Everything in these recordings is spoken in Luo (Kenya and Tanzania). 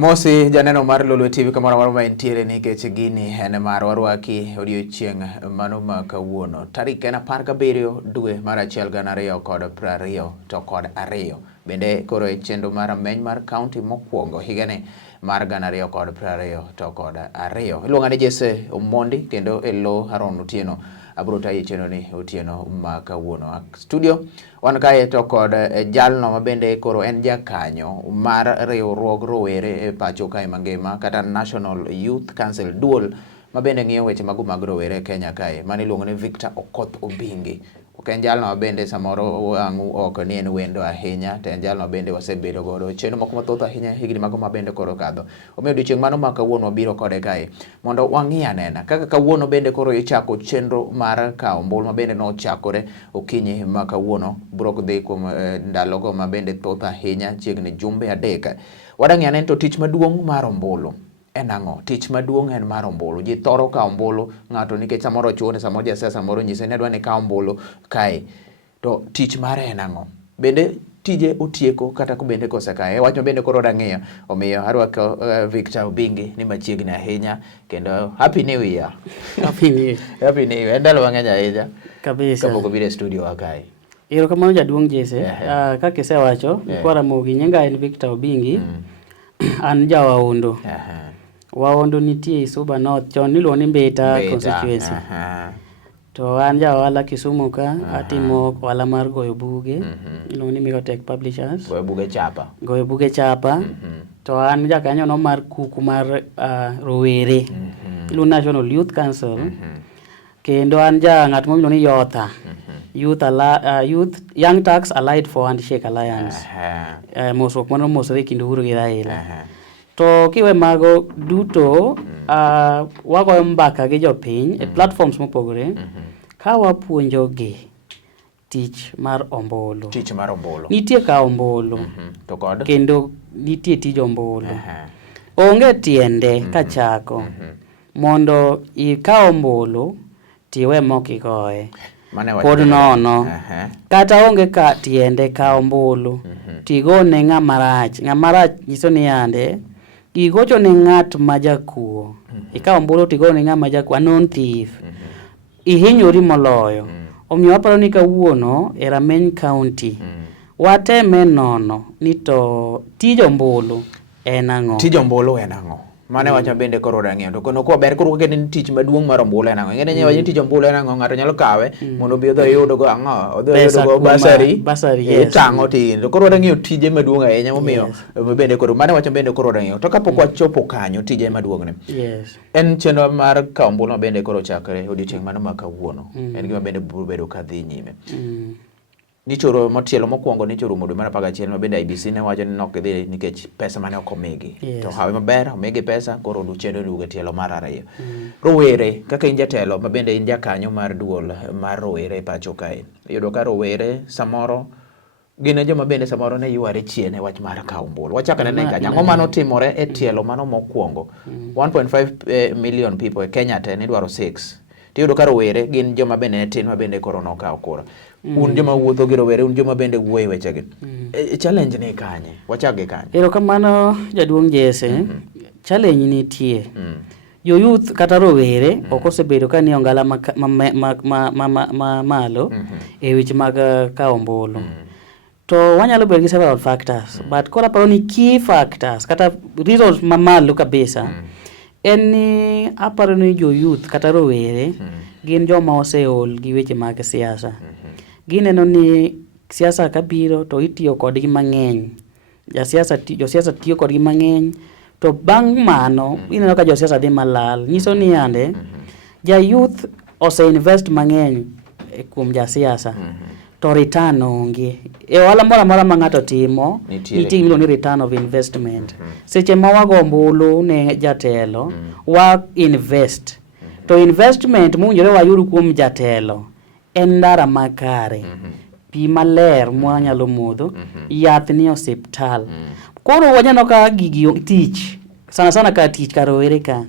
Amosi janeno mar Lulu TV kamoro moro ma intiere nikech gini en mar warwaki odiochieng' mano ma kawuono. Tarik en 17 dwe mar 1 2020 to kod 2. Bende koro e chenro mar ameny mar kaunti mokwongo higani mar 2020 to kod 2. Iluonga ni Jesse Omondi kendo elo Haron Otieno. Abro tayi chenro ni Otieno ma kawuono. Studio wan kae to kod jalno mabende koro en jakanyo mar riwruog rowere e pacho kae mangima kata National Youth Council Dual mabende ng'iyo weche mag rowere Kenya kae mane iluongo ni Victor Okoth Obingi. Ok en jalno mabende samoro wang'u ok ni en wendo ahinya, to en jalno bende wasebedo godo chenro moko mathoth ahinya higni mago mabende koro kadho. Omiyo odiochieng' mano ma kawuono wabiro kode kae mondo wang'i anena kaka kawuono bende koro ichako chenro mar kawo ombulu mabende nochakore okinyi ma kawuono biro dhi kuom ndalogo mabende thoth ahinya chiegni jumbe 3. Wadang'i anena to tich maduong' mar ombulu en ang'o? Tich maduong' en mar ombulu. Ji thoro kawo ombulu ng'ato nikech samoro chuone, samoro jasiasa samoro nyise ni adwa ni kawo ombulu kae. To tich mare en ang'o? Bende tije otieko kata bende kosekae. Wach bende koro dang'iyo. Omiyo arwako Victor Obingi ni machiegni ahinya kendo Happy New Year. Happy New Year. Happy New Year. Endalo mang'eny ahinya. Kabisa. Kapok obiro e studio wa kae. Erokamano jaduong' Jesse. Kaka isewacho, kwara mogi nyinga en Victor Obingi. An jawaondo. Waondo nitie Suba North chon niluongo ni Mbita constituency. To an jaohala Kisumu ka atimo ohala mar goyo buge. Iluongo ni Migotech Publishers. Goyo buge chapa. To an jakanyo no mar kuku mar rowere. Iluongo National Youth Council. Kendo an ng'at miluongo ni Yotha. Youth Young Turks Allied for Handshake Alliance. Mosruok mano mosore kind Uhuru gi Raila. To kiwe mago duto wagoyo mbaka gi jopiny e platforms mopogore ka wapuonjogi tich mar ombulu. Tich mar ombulu. Nitie ka ombulu. To kod? Kendo nitie tij ombulu. Onge tiende kachako mondo ikaw ombulu tiwe mokigoye. Pod nono. Kata onge ka tiende ka ombulu tigone ng'ama rach. Ng'ama rach nyiso ni yande igocho ne ng'at majakuo. Ikaw ombulu tigo ne ng'ama jakuo, non thief. Ihinyori moloyo. Omiyo aparo ni kawuono e Rameny County wateme nono ni to tij ombulu en ang'o. Tij ombulu en ang'o? Mane wacha bende koro dang'eyo. To kono kwa ber koro kene tich maduong' mar ombulu en ang'o. Ngene nyewa tich ombulu en ang'o, ng'ato nyalo kawe mondo bi odho yudo go ang'o, odho yudo go basari yes. Tango tin. To koro dang'eyo tije maduong' ahinya momiyo bende koro mane wacha bende koro dang'eyo. To kapok wachopo kanyo tije maduong' ne. Yes. En chenro mar kawo ombulu bende koro chakre odiochieng' mano ma kawuono. En gima bende biro bedo ka dhi nyime. Nichoro motielo mokwongo nichoro dwe mar 11 mabende IBC ne wacho ni nok dhi nikech pesa mane ok omigi. To hawe maber omigi pesa koro duchendo duge tielo mar 2. Rowere kaka in jatelo mabende in jakanyo mar duol mar rowere e pacho kae. Iyudo ka rowere samoro gine joma bende samoro ne yware chiene wach mar kawo ombulu. Wachaka ne kanya ang'o mano timore e tielo mano mokwongo. 1.5 million people e Kenya te ni dwaro 6. Tiyudo ka rowere gin joma bende tin mabende koro nokawo kura. Un joma wuotho gi rowere, un joma bende wuoyo wechegi. Challenge ni kanye? Wachage kanye. Erokamano jaduong' Jesse. Challenge nitie. Jo youth kata rowere ok osebedo ka ni ongala malo e weche mag kawo ombulu. To wanyalo bedo gi several factors, but kora paro ni key factors kata reasons mamalo kabisa en ni aparo ni jo youth kata rowere gin joma oseol gi weche mag siasa. Gineno ni siasa kabiro to itiyo kodgi mang'eny. Jo siasa tiyo kodgi mang'eny. To bang' mano ineno ka jo siasa dhi malal. Nyiso ni yande ja youth ose invest mang'eny kuom ja siasa. To return onge. E ohala moro amora ma ng'ato timo nitie ni return of investment. Seche ma wago ombulu ne jatelo wa invest. To investment mowinjore wayud kuom jatelo en ndara makare. Pi maler mwanyalo modho, yath ni osiptal. Koro wanyano ka gigi tich. Sana ka tich ka rowere ka.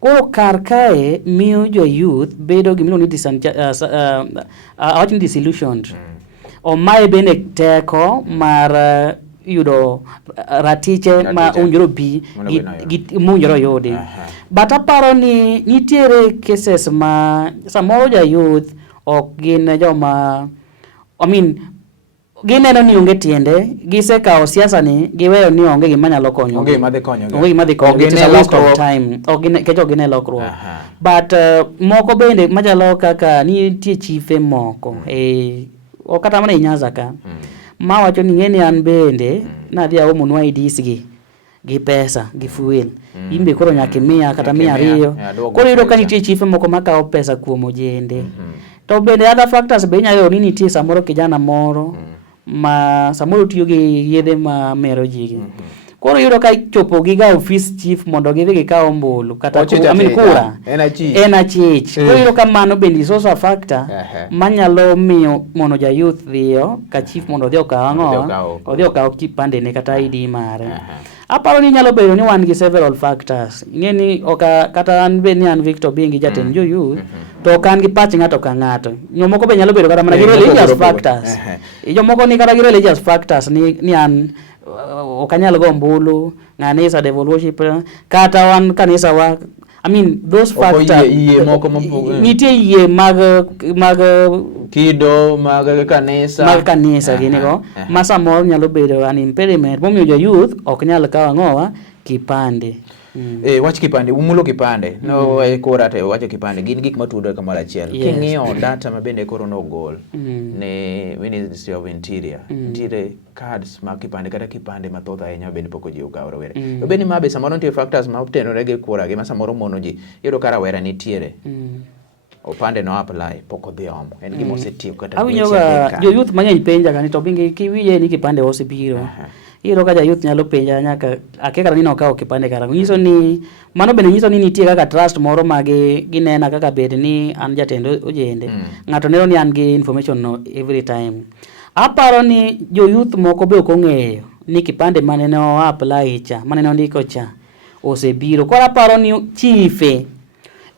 Koro kar kae miyo jo youth bedo gi miluongo ni disillusioned. Omaye bende teko mar yudo ratiche ma unjoro bi munjoro yudi. But aparo ni nitiere cases ma samoro ja youth ok gin joma gineno ni onge tiende, gisekao siasa ni giweyo ni onge gima nyalo konyo. Onge gima dhi konyo. Onge gima dhi konyo. It's a waste of time. Kecho gine lokruok. But moko bende machalo kaka nitie chiefe moko okata mana Nyanza ka. Ma wacho ni ng'eni an bende nadhi aomonwa IDs gi pesa gi fuel. Imbe koro nyaka miya kata 200. Koro yudo ka nitie chiefe moko makao pesa kuom ojende. To bende other factors be nyayo ni nitie samoro kijana moro ma samoro tiyo gi yedhe ma mero jigi. Koro yudo ka chopo giga office chief mondo gidhi gikaw ombulu kata kura en achich. Koro yudo ka mano bende is also a factor manyalo miyo mono ja youth dhiyo ka chief mondo odhi okaw kipande ne kata ID mare. Aparo ni nyalo bedo ni wan gi several factors. Ngeni kata an be ni an Victor Bingi jatend jo youth to kan gi patch ng'ato ka ng'ato. Nyomoko be nyalo bedo kata mana gi religious factors. Jomoko ni kata gi religious factors ni an okanyal go ombulu ng'ane isa devil worship kata wan kanisa wa those factors nitie yie mag kido mag kanisa gini go masa moro nyalo bedo an impediment momiyo jo youth ok nyal kawo ng'owa kipande. Wach kipande, umulo kipande. No kora te wacho kipande gin gik matudo kamoro achiel. King'iyo data mabende koro no gol ne Ministry of Interior. Nitiere cards mag kipande kata kipande mathoth ahinya bende pok ojiw kawo rawere. To bende mabe samoro nitie factors ma otenore gi kura gi ma samoro mono ji. Yudo ka rawera nitiere. Opande no apply pok odhi omo. En gima osetiyo kata awinyoga jo youth mang'eny penja kani to bingi kiwiye ni kipande osebiro. Iro ka ja youth nyalo penja nyaka akeka ni nokawo kipande kara. Nyiso ni mano bende nyiso ni nitie kaka trust moro mage ginena kaka bed ni an jatend ojende. Ng'ato neno ni an gi information no every time. Aparo ni jo youth moko be ok ong'eyo ni kipande mane no apply cha, mane no ndiko cha osebiro. Koro aparo ni chiefe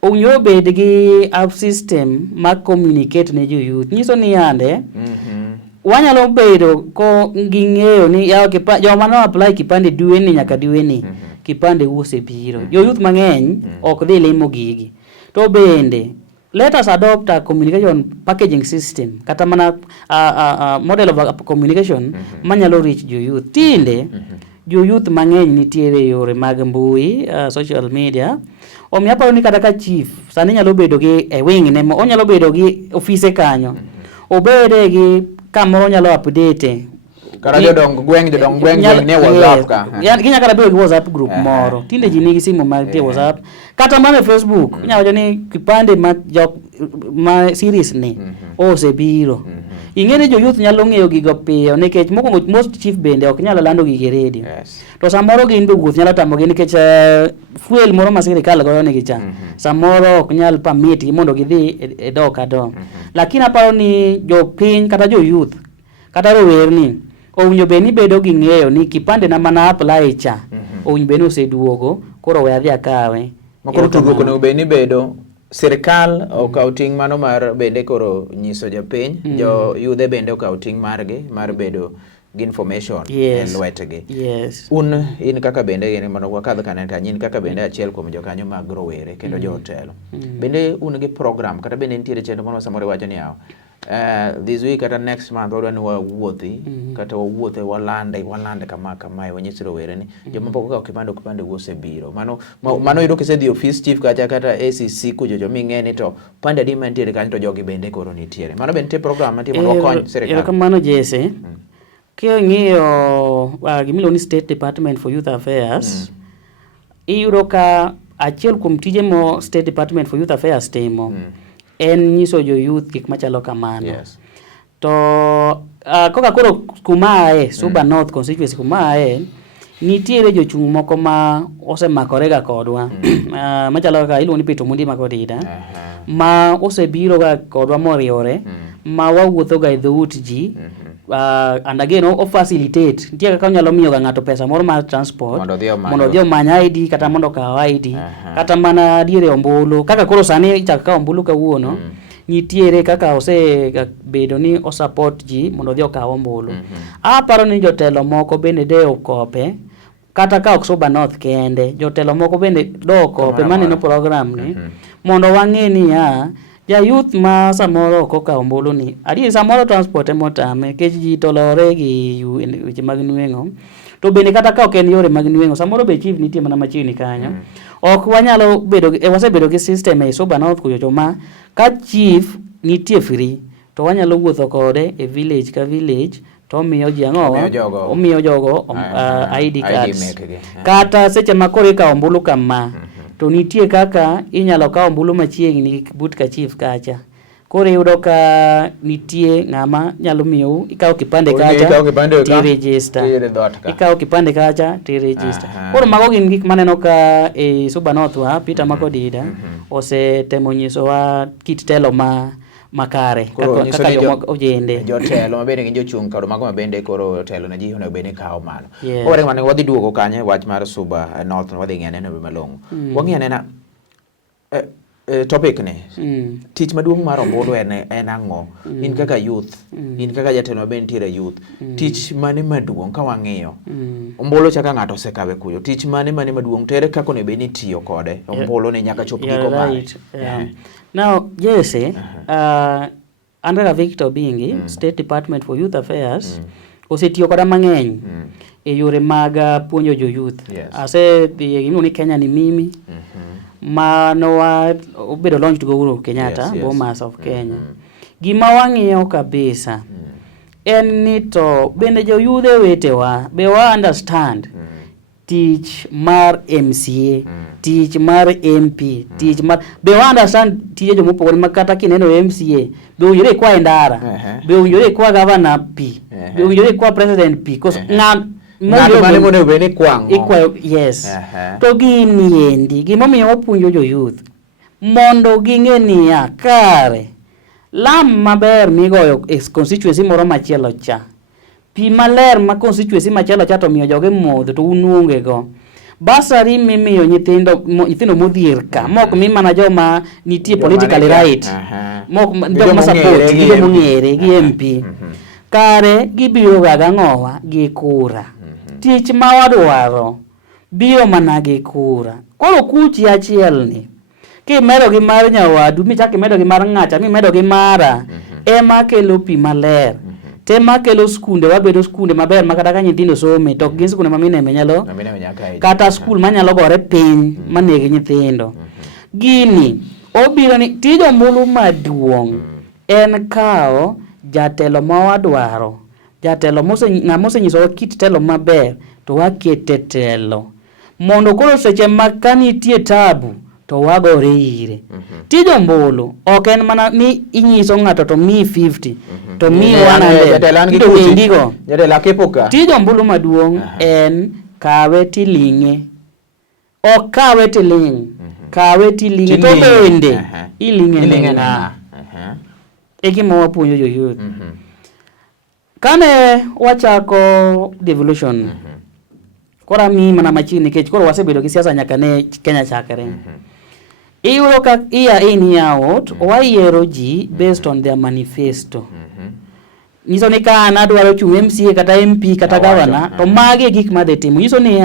owinjo bed gi app system ma communicate ne jo youth. Nyiso ni ande wanyalo bedo ko ging'eyo ni joma no apply kipande dwe ni nyaka dwe ni kipande osebiro. Jo youth mang'eny ok dhi limo gigi. To bende let us adopt a communication packaging system kata mana model of communication manyalo reach jo youth. Tinde jo youth mang'eny nitiere yore mag mbui, social media. Omiyo aparo ni kata ka chief sani nyalo bedo gi wing ne onyalo bedo gi office kanyo. Obede gi kamoro nyalo update kara jodong gweng ne WhatsApp ka. Ginya kata bedo gi WhatsApp group moro. Tinde ji nigi simu mag WhatsApp kata mana Facebook. Nyalo wacho ni kipande ma series ni osebiro. Ing'eni jo youth nyalo ng'eyo gigo piyo nikech most chief bende ok nyalo lando gigi radio. To samoro gin be wuoth nyalo tamogi nikech fuel moro ma sirikal goyo negi cha. Samoro ok nyal permit mondo gidhi e do ka do. Lakini aparo ni jo piny kata jo youth kata rowerni owinjo be ni bedo gi ng'eyo ni kipande na mana apply cha owinjo be ni oseduogo koro we adhi akawe. Makoro tudruok ne be ni bedo sirikal okaw ting' mano mar bende koro nyiso jopiny jo yudhe bende okaw ting' margi mar bedo gi information e lwetgi. In kaka bende gini mondo wakadh kaneta in kaka bende achiel kuom jokanyo mag rowere kendo jotelo. Bende un gi program kata bende nitiere chenro moro samoro wacho ni yaw this week kata next month wadwa ni wawuothi kata wawuothe walande kama wanyisi rowere ni joma pok okawo kipande osebiro. Mano yudo kisedhi office chief kata ACC kujo jomi ng'eni to pande adi mantiere kanyo to jogi bende koro nitiere. Mano bende nitie program mantie mondo wakony sirikal. Kamano Jesse. King'iyo gimiluongo ni State Department for Youth Affairs iyudo ka achiel kuom tije mo State Department for Youth Affairs timo en nyiso jo youth gik machalo kamano. To koka koro kumae Suba North constituency kumae nitiere jochung' moko ma osemakore ga kodwa machalo kaka iluongo ni Peter Mundi Makodida ma osebiro ga kodwa moriore ma wawuotho ga e dhout ji. And again o facilitate nitie kaka nyalo miyo ga ng'ato pesa moro mar transport mondo odhi omany ID kata mondo kaw ID kata mana diere ombulu kaka koro sani chaka ka ombulu kawuono nitiere kaka bedo ni o support ji mondo dhi okaw ombulu. Aparo ni jotelo moko bende de okope, kata ka ok Suba North kende, jotelo moko bende do okope maneno program ni, mondo wang'e ni ja youth ma samoro ok okaw ombulu ni, adier samoro transport emotame, kech ji to lore gi weche mag nweng'o, to bende kata ka ok en yore mag nweng'o, samoro be chief nitie mana machiegni kanyo. Ok wanyalo wasebedo gi system e Suba North kucho ma ka chief nitie free to wanyalo wuotho kode e village ka village to omiyo ji omiyo jogo ID cards. Kata seche ma koro ikawo ombulu kama, to nitie kaka inyalo kawo ombulu machiegni but ka chief kacha. Koro yudo ka nitie ng'ama nyalo miyo ikawo kipande kacha ti register. Ikawo kipande kacha ti register. Koro mago gin gik maneno ka e Suba North wa Peter Makodida osetemo nyisowa kit telo makare kaka jomoko ojende. Jotelo mabende gin jochung' kod mago mabende koro telo na ji onego bende kawo malo. Ore mane wadhi duogo kanye wach mar Suba North wadhi ng'e anena malong'o. Wang'i anena topic ni tich maduong' mar ombulu en ang'o? In kaka youth, in kaka jatelo mabende nitiere youth, tich mane maduong' ka wang'iyo ombulu chaka ng'ato osekawe kuyo, tich mane maduong' tere kako ne bende tiyo kode ombulu ni nyaka chop giko mare. Now, Jesse, under Victor Bingi, State Department for Youth Affairs, osetiyo koda mang'eny e yore mag puonjo jo youth. Ase ni Kenya ni mimi, mano obedo launched go Uhuru Kenyatta, Bomas of Kenya. Gima wang'iyo kabisa en ni to bende jo youth wetewa be wa understand tich mar MCA, tich mar MP, tich mar be wa understand tije jo mopogore makata kineno MCA be uyire kwa endara, be uyire kwa governor P, be uyire kwa president P, cause ng'ato mane monego bed ni kwang'o. Yes. To gini endi gimomiyo wapuonjo jo youth mondo ging'e niya kare lam maber migoyo e constituency moro machielo cha, pi maler ma constituency machielo cha to miyo joge modho to unuonge go, basari mimiyo nyithindo modhier ka mok mi mana joma nitie politically right, mok joma support gi mong'ere gi MP, kare gibiro ga ng'owa gi kura. Tich ma wadwaro biro mana gi kura. Koro kuchi achiel ni kimedo gi mar nyawadu michak imedo gi mar ng'acha mimedo gi mara ema kelo pi maler, tema kelo skunde wabedo skunde maber makata ka nyithindo some to gin skunde mamine nyalo kata skul manyalo gore piny manegi nyithindo. Gini obiro ni tij ombulu maduong' en kawo jatelo ma wadwaro, jatelo mosenyiso kit telo maber to wakete telo mondo koro seche makanitie tabu to wagore ire. Tij ombulu ok en mana ni inyiso ng'ato to mi 50 to mi 100 jatelo kepoka. Tij ombulu maduong' en kawe tiling'e, ok kawe tiling', kawe tiling'e to bende iling'e ng'a. E gima wapuonjo jo youth. Kane wachako devolution, kora mi mana machiegni kech koro wasebedo gi siasa nyaka ne Kenya chakre. Iyudo ka year in year out wayiero ji based on their manifesto. Nyiso ni ka an adwaro chung' MCA kata MP kata governor to magi gik ma de timo. Nyiso ni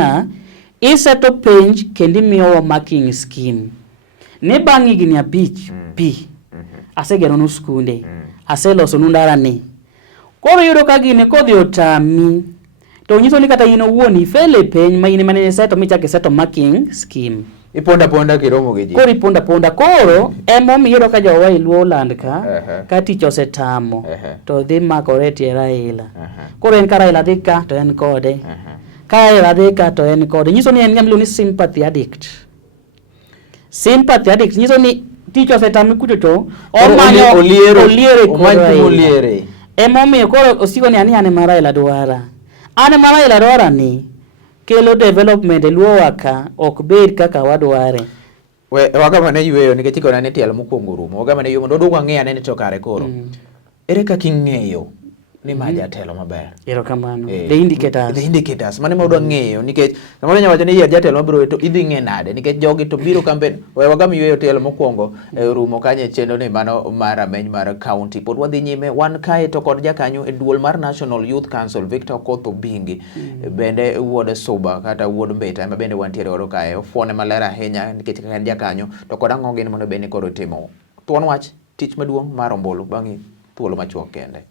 iseto penj kendo imiyo marking scheme. Ne bang' higni 5 asegero nu skunde, aseloso nu ndara ni. Koro yudo ka gini kodhi otami to nyiso ni kata in owuon ifele penj ma in mane seto michake seto marking scheme. Iponda kiromo gi ji. Koro iponda koro emomiyo ka jowa iluo land ka tich osetamo to dhi makore tie Raila. Koro en ka Raila dhi ka to en kode, ka Raila dhi ka to en kode. Nyiso ni en ng'ama ni sympathy addict. Sympathy addict nyiso ni tich osetamo kucho omanyo oliere. Emomiyo koro osiko ni ane ma Raila dwara. Ane ma Raila dwara ni kelo development luo waka ok bed kaka wadware. Waga mane yueyo nikech ikona ne tielo mokwongo rumo. Waga mane yueyo mondo odwog ang'e ane to kare koro. Ere kaka ing'eyo ni ma jatelo maber. Erokamano. The indicators. The indicators. Mane ma udwa ng'eyo nikech samoro nyalo wacho ni yier jatelo mabiro to idhi ng'e nade nikech jogi to biro kambe we wagam yweyo telo mokwongo rumo kanye chenro ni mano mar rameny mar county. Pod wadhi nyime wan kae to kod jakanyo e duol mar National Youth Council Victor Okoth Obingi bende wuod Suba kata wuod Mbeta ma bende wantiere godo kae ofuone maler ahinya nikech en jakanyo to kod ang'o gin mondo bende koro timo. Thuon wach tich maduong' mar ombulu bang'i thuolo machuok kende.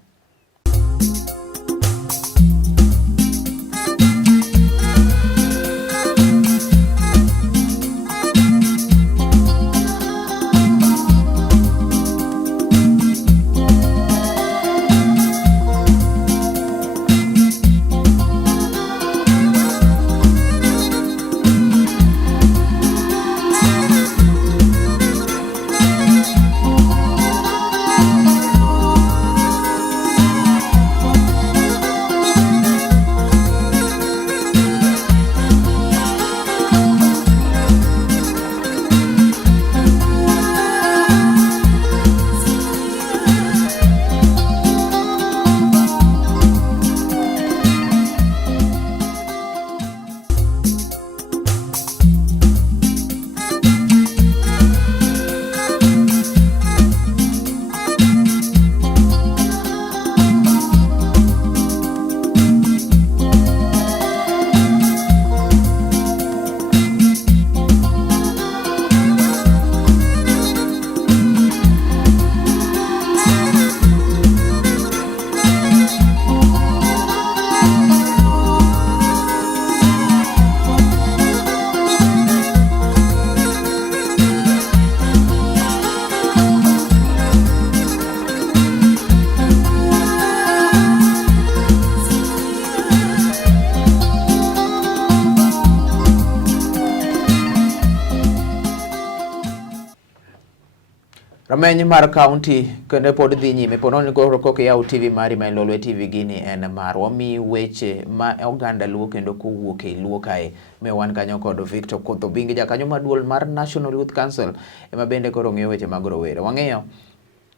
Rameny mar county kende pod dhi nyime ponon koro koke yaw TV mari ma Lolwe TV gini en marwa mi weche ma oganda luo kendo kowuok e luo kae me wan kanyo kod Victor Okoth Obingi jakanyo maduol mar National Youth Council ema bende koro ng'eyo weche mag rowere. Wang'eyo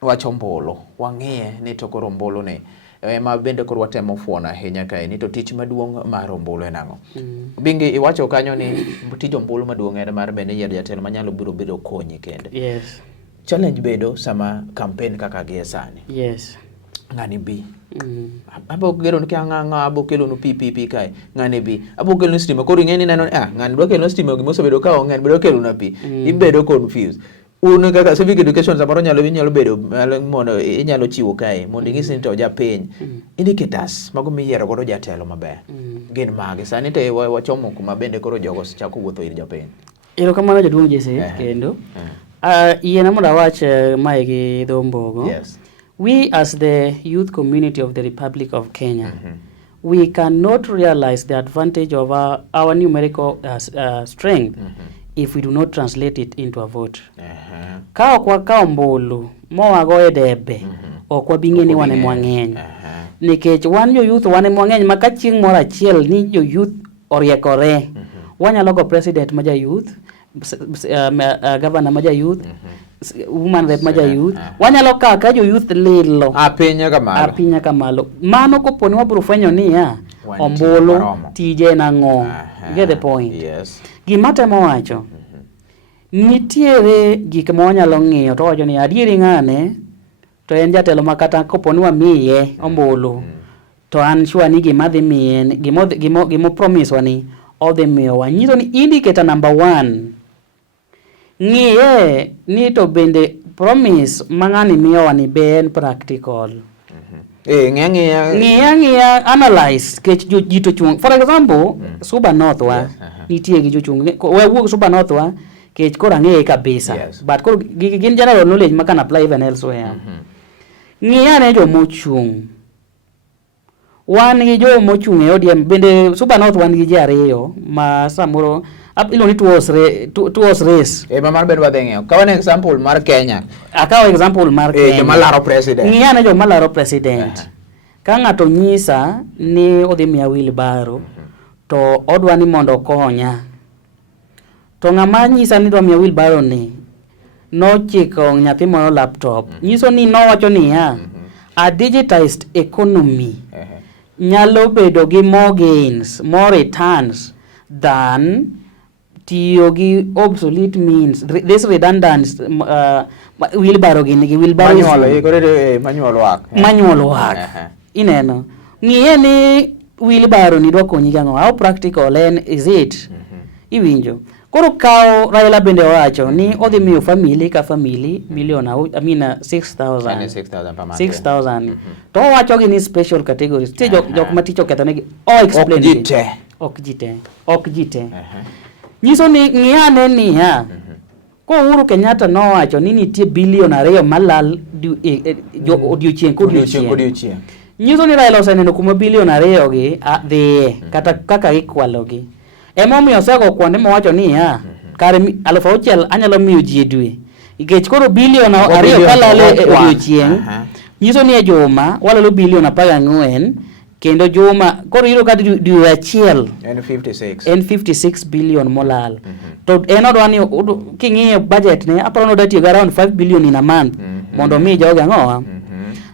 wach ombulu, wang'eye ni to koro ombulu ne ema bende koro watemo fuona ahinya kae ni to tich maduong' mar ombulu en ang'o. Bingi iwacho kanyo ni tij ombulu maduong' en mar bende yier jatelo manyalo biro konyi kende. Yes. Challenge bedo sama campaign kaka gie sani. Yes. Ngani bi. Abo gero ni ng'anga abo kelo no pi kae. Ngani bi. Abo kelo no stima koro ing'eni neno ngani dwa kelo no stima gimo sebedo ka ng'ani bedo kelo na pi. Ibedo confused. Un kaka civic education samoro nyalo bedo mondo inyalo chiwo kae mondo ing'is ni to japiny. Indicators mago miyiero godo jatelo maber. Gin magi sani te wachomo kuma bende koro jogo chako wuotho ir japiny. Erokamano jaduong' Jesse kendo. Yena mondo awach maigi dhombogo. Yes. We as the youth community of the Republic of Kenya, we cannot realize the advantage of our numerical strength if we do not translate it into a vote. Ka ok wakawo ombulu mowago e debe, ok wabing'e ni wane mwang'eny. Nikech wan jo youth wane mwang'eny ma ka chieng' moro achiel ni jo youth oriekore, wanyalo go president ma ja youth, governor maja youth, woman rep maja youth, wanyalo kaka jo youth lilo apinya kamalo mano koponi wabro fwenyo ni ombulu tije nang'o. Get the point. Yes. Gimatemo wacho nitiere gik ma wanyalo ng'iyo to wacho ni adieri ng'ane to en jatelo makata koponi wamiye ombulu to an sure ni gima dhi miye gimo promise wani odhi miyo wanyiso ni indicator number 1 ng'iye ni to bende promise mang'ani miyo wani be en practical. Ng'iya analyze kech jito chung. For example, Suba North wa nitie gi jochung. We wuok Suba North wa kech kora ng'eye kabisa. But koro gin general knowledge ma can apply even elsewhere. Ng'iya ne jo mochung. Wan gi jo mochung e ODM bende Suba North wan gi jariyo ma samoro iloni tuos race. Mamar ben wadeng'eyo. Kawan example mar Kenya. Akaw example mar Kenya. Jo malaro president. Ng'iya ne jo malaro president. Ka ng'ato nyisa ni odhi miya wheelbarrow to odwa ni mondo konya. To ng'ama nyisa ni dwa miya wheelbarrow ni nochiko nyathi moro laptop. Nyiso ni nowacho ni a digitized economy nyalo bedo gi more gains, more returns than tiyo gi obsolete means, this redundant wheelbarrow gini wheelbarrow manual work ineno ng'iye ni wheelbarrow ni dwa konyi gang'o, how practical is it? Iwinjo koro kao Raila bende owacho ni odhi miyo family ka family million 6,000 to owacho gi ni special categories tie jok ma tich oketho negi explain ok jite nyiso ni ng'iane ni ko Uhuru Kenyatta nowacho ni nitie bilion 2 malal odiochieng' kodiochieng' nyiso ni Raila oseneno kuma bilion 2 gi dhiye kata kaka ikwalogi. Emomiyo osego kuonde mowacho ni kare 6,000 anyalo miyo ji e dwe nikech koro bilion 2 kalale odiochieng' nyiso ni e juma walalo bilion 14 kendo juma koro iro ka dwe achiel en 56 bilion molal. To en odwa ni king'iyo budget ne aparo no datiyo around 5 billion in a month mondo mi joga ng'owa.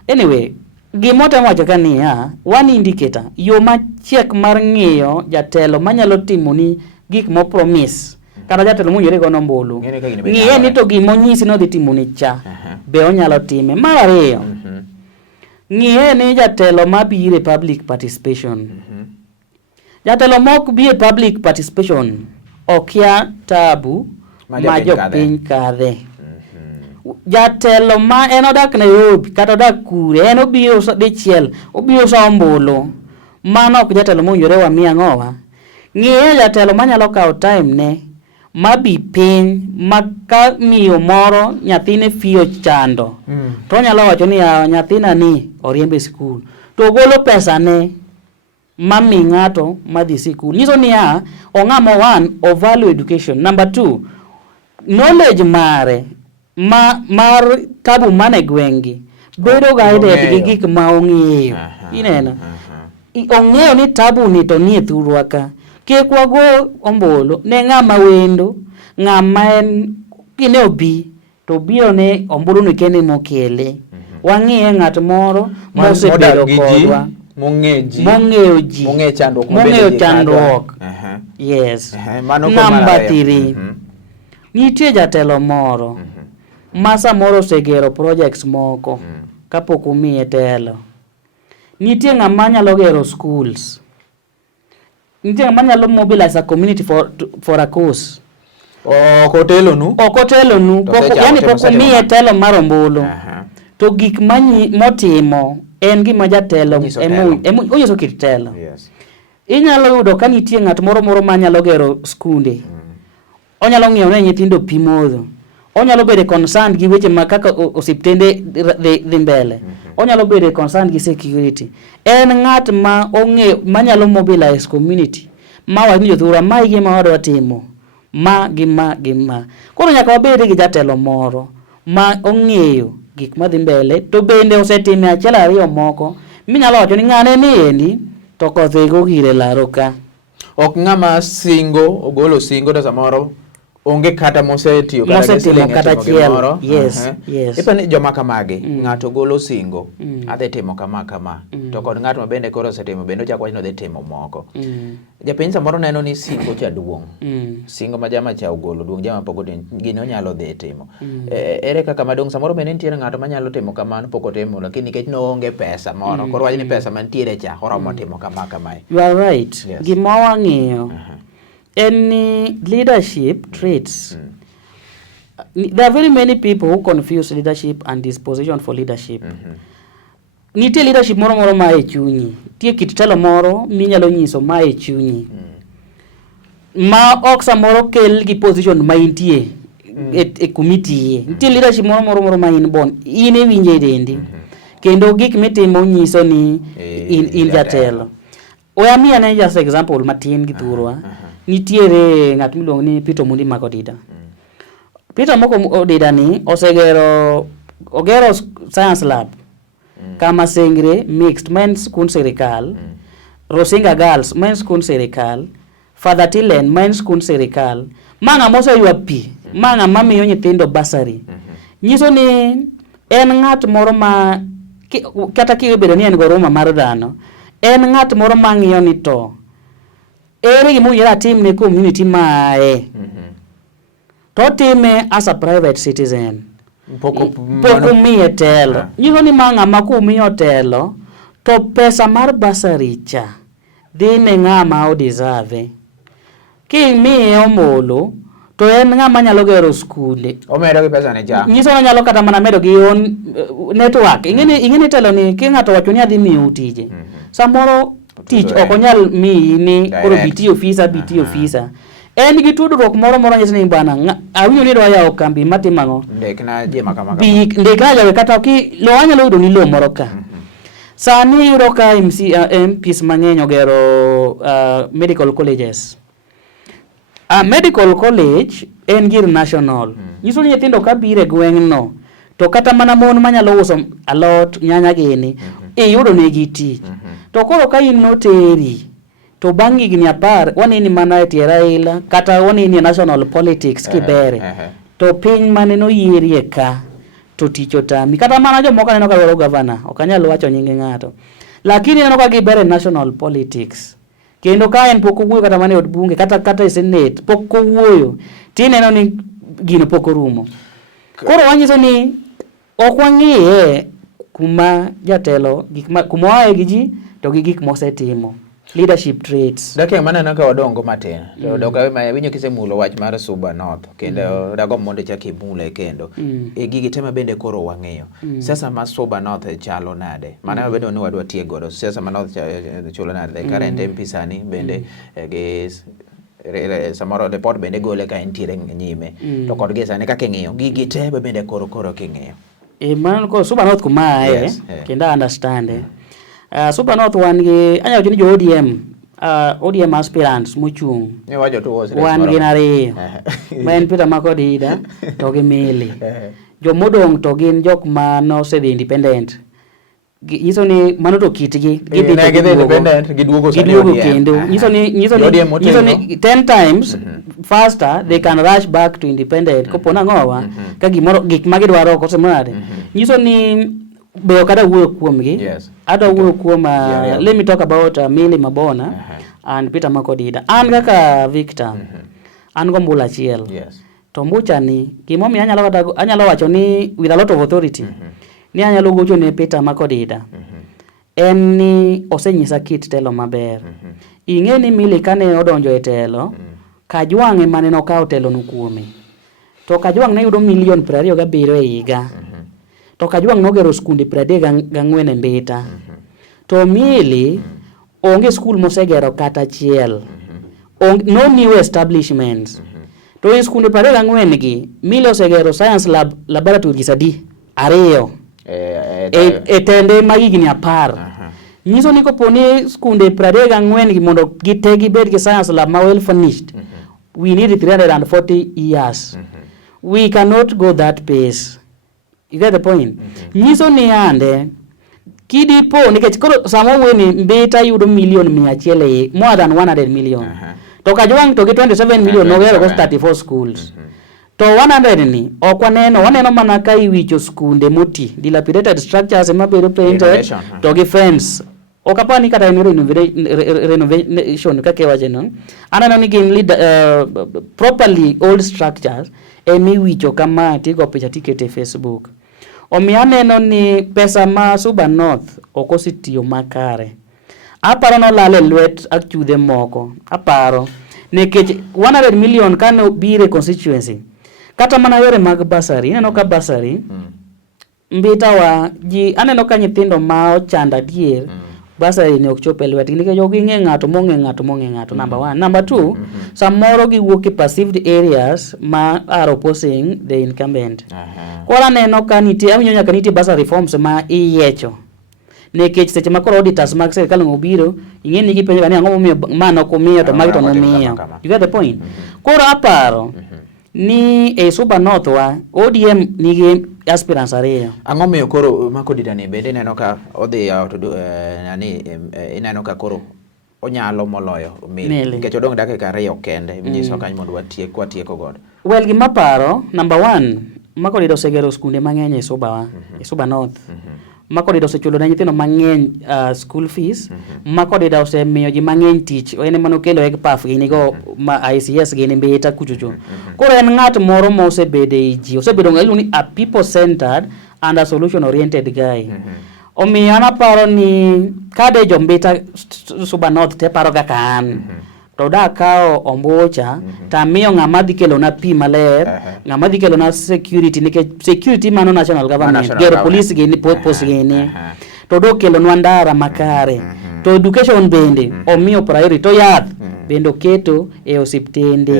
Anyway, gimotemo wacho ka ni one indicator yo machiek mar ng'iyo jatelo manyalo timo ni gik mo promise kata jatelo monyere go nombulu ng'iye ni to gimonyisi no dhi timo ni cha be onyalo time. Mar ariyo ng'iye ni jatelo mabire public participation jatelo mok bire public participation okia tabu ma jopiny kadhe. Jatelo ma en odak Nairobi kata odak kure en obiro dichiel obiro sombulu mano ok jatelo monyore wa miya ng'owa. Ng'iye jatelo manyalo kawo time ne mabi piny maka miyo moro nyathine fiyo chando to nyalo wacho ni nyathina ni oriembe skul to golo pesa ne mami ng'ato madhi skul. Nyiso ni ong'amo one o value education. Number 2 knowledge mare mar tabu mane gwengi bedo guided gi gik ma ong'eyo. Ineno ong'eyo ni tabu ni to nie thurwa ka kik wago ombulu ne ng'ama wendo ng'ama en kine obi to biro ne ombulu ni kene mokele wang'iye ng'at moro mosebedo kodwa mong'eyo ji mong'eyo chandruok. Yes. Number 3 nitie jatelo moro masa moro segero projects moko kapok umiye telo. Nitie ng'ama nyalo gero schools, nitie ng'ama nyalo mobilize a community for a cause. Okotelo nu yani pok umiye telo mar ombulu to gik motimo en gima jatelo onyiso kit telo. Inyalo yudo ka nitie ng'at moro manyalo gero skunde onyalo ng'iyo ne nyithindo pi modho, onyalo bede concerned gi weche ma kaka osiptende dhi mbele, onyalo bede concerned gi security. En ng'at ma ong'eyo manyalo mobilize community ma wani jothura ma gima wadwa timo ma gima koro nyaka wabede gi jatelo moro ma ong'eyo gik ma dhi mbele to bende osetime achiel ariyo moko minyalo wacho ni ng'ane ni endi to kothego gire laro ka ok ng'ama singo ogolo singo to samoro onge kata mosetiyo kata chiel. Yes. Ipani joma kamagi ng'ato golo singo adhi timo kama to kod ng'at ma bende koro osetimo bende ochako wacho ni odhi timo moko. Japiny samoro neno ni singo cha duong' singo ma jama cha ogolo duong' jama pok otin gini onyalo dhi timo. Ere kaka madong samoro bende nitiere ng'ato manyalo timo kamano pok otimo lakini nikech noonge pesa moro koro wacho ni pesa mantiere cha oromo timo kama. You are right. Gima wang'iyo any leadership traits. There are very many people who confuse leadership and disposition for leadership. Nitie leadership moro ma e chunyi, tie kit telo moro minyalo nyiso ma e chunyi ma ok samoro kel gi position ma intie e committee. Nitie leadership moro ma in bon in e winje dendi kendo gik mitimo nyiso ni in jatelo. Oya miya ne just example matin gi thurwa. Nitiere ng'at miluongo ni Peter Mundi Makodida. Peter Makodida ni ogero science lab kama Sengre mixed men's school serikal, Rosinga girls men's school serikal, Father Tilen men's school serikal, manga mose ywa pi, manga mamiyo nyithindo basari. Nyiso ni en ng'at moro ma kata kibedo ni en goroma mar dhano, en ng'at moro mang'iyo ni to ere gima owinjore atim ne community mae. To time as a private citizen. Pok umiye telo. Nyiso ni ma ng'ama kumiyo telo, to pesa mar basari cha dhi ne ng'ama o deserve. Kimiye omolo, to en ng'ama nyalo gero skunde. Omedo gi pesa ne cha. Nyiso ni nyalo kata mana medo gi on network. Ing'eni telo ni ki ng'ato wacho ni adhi miyo tije. Samoro tich ok onyal miyi ni koro biti ofisa. En gi tudruok moro nyiso ni bwana awinjo ni dwa yawo kambi matimo ang'o. Ndekna jema kama. Ndekna jawe kata lo anyalo yudo ni lo moro ka. Sani yudo ka MPs mang'eny ogero medical colleges. Medical college en gir national. Nyiso ni nyithindo ka bire gweng'no, to kata mana mon manyalo uso alot, nyanya gini, iyudo ne gi tich. To koro ka in noteri, to bang' higni 10 waneni mana e tie Raila, kata waneni national politics kibere. To piny mane noyierie ka, to tich otami. Kata mana jomoko neno ka dwaro gavana, ok anyal wacho nyinge ng'ato. Lakini neno ka gibere national politics. Kendo ka en pok owuoyo kata mana e od bunge, kata e senate, pok owuoyo. Tineno ni gino pok orumo. Koro wanyiso ni ok wang'iye kuma jatelo, kuma oaye gi ji, to gi gik mosetimo. Leadership traits. Dakika maneno ka odongo matin. To doka winyo kisemulo wach mar Suba North kendo dago mondo chaki mule kendo. Gigi tema bende koro wang'eyo. Siasa ma Suba North chalo nade. Mana bedo ni wadwa tie godo. Siasa ma North chulo nade. The current MP sani bende samoro report bende gole ka entiere nyime. To kod gi sani kaka ing'iyo. Gigi te bende koro king'iyo. Man ko Suba North kuma kendo understand. Suba North wan gi anyalo wacho ni jo ODM aspirants mochung'. Ne wacho to wan gi ariyo. Ma en Peter Makodida to gi Mili. Jo modong to gin jok ma nosedhi independent. Nyiso ni mano to kitgi giduogo kendo. Nyiso ni 10 times faster they can rush back to independent. Kopo nang'owa ka gik ma gidwaro kosemonade. Nyiso ni beyo kada wuoyo kuomgi. Ada wuoyo kuom let me talk about Mili Mabona and Peter Makodida. An kaka Victor an go mbula achiel. To mbucha ni gimomiyo anyalo wacho ni with a lot of authority ni anyalo gocho ne Peter Makodida. En ni osenyisa kit telo maber. Ing'e ni Mili kane odonjo e telo, Kajwang' mane nokawo telo no kuome. To Kajwang' ne yudo milion 27 e higa. To Kajwang' nogero skunde 34 e Mbita. To Mili onge skul mosegero kata achiel. No new establishments. To e skunde 34 gi, Mili osegero science laboratories adi 2 e tende ma higni 10. Nyiso ni kopo ni skunde 34 gi mondo gite gibed gi science lab ma well furnished, we need 340 years. We cannot go that pace. You get the point? Nyiso ni ande kidipo nikech koro samo weni Mbita yudo milion 100 more than 100 million. To Kajwang' to gi 27 million nogero go 34 schools. To 100 ni ok waneno mana ka iwicho skunde moti, dilapidated structures emabedo painted to gi fence. Ok apani kata en renovation kake wache no. Anano ni gin properly old structures emiwicho kama tigo picha tikete Facebook. Omiyo aneno ni pesa ma Suba North ok osetiyo makare. Aparo no lale lwet achudhe moko. Aparo nikech 100 million kano bire constituency. Kata mana yore mag basari, ineno ka basari Mbita wa ji aneno ka nyithindo ma ochanda dier basari ne ok chope lwet nikech jogi ng'e ng'ato monge ng'ato number 1. Number 2, samoro giwuok e perceived areas ma are opposing the incumbent. Kora aneno ka nitie awinjo nyaka nitie basari reforms ma iyecho. Nikech seche ma koro auditors mag sirkal ngobiro, ing'e ni gipenjo ni ang'o momiyo mano komiyo to magi to nomiyo. You get the point? Koro aparo ni Suba North wa ODM nigi aspirants ariyo. Ang'o miyo koro Makodida ni bende neno ka odhi to ineno ka koro onyalo moloyo Mili nikech odong' dakika 2 kende nyiso kany mondo watieko godo. Well, gima paro number 1 Makodida osegero skunde mang'eny e Suba North. ma kodida osechulo ne nyithindo mang'eny school fees, ma kodida osemiyo ji mang'eny tich, en ema nokelo EGPAF gini go ma ICS gini mbeta kuchuchu. Koro en ng'at moro mosebedo e ji, osebedo ng'alu ni a people centered and a solution oriented guy. Omiyo an aparo ni kade jombita Suba North te paro kaka an. To da kao ombocha tamiyo ng'ama dhi kelo na pi maler, ng'ama dhi kelo na security, nikech security mano national government, gero police gini, post gini, to do kelo nwa ndara makare, to education bende omiyo priority, to yath bende oketo e osiptende.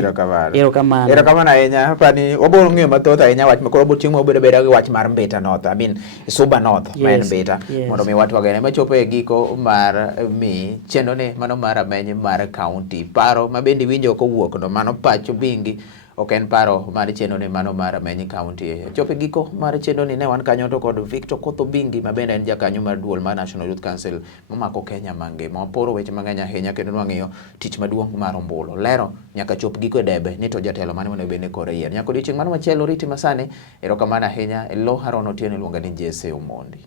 Erokamano ahinya. Pani wabiro ng'eyo mathoth ahinya wach makoro biro chieng' mabedo gi wach mar Mbita North, I mean Suba North, ma en Mbita, mondo mi watwa gene machopo e giko mar mi chenro ne mano mar ameny mar county. Paro mabende winjo kowuok no mano pacho bingi, ok en paro mar chenro ne mano mar ameny county. Chopo e giko mar chenro ni ne wan kanyo to kod Victor Kotho Bingi mabende en jakanyo mar duol mar National Youth Council mamako Kenya mangima. Waporo weche mang'eny ahinya kendo nwang'iyo tich maduong' mar ombulu. Lero nyaka chop giko e debe ni to jatelo mane monego bed ni kore yier. Nyaka odiochieng' mano machielo riti masani. Erokamano ahinya. Elo Haron Otieno iluonga ni Jesse Omondi.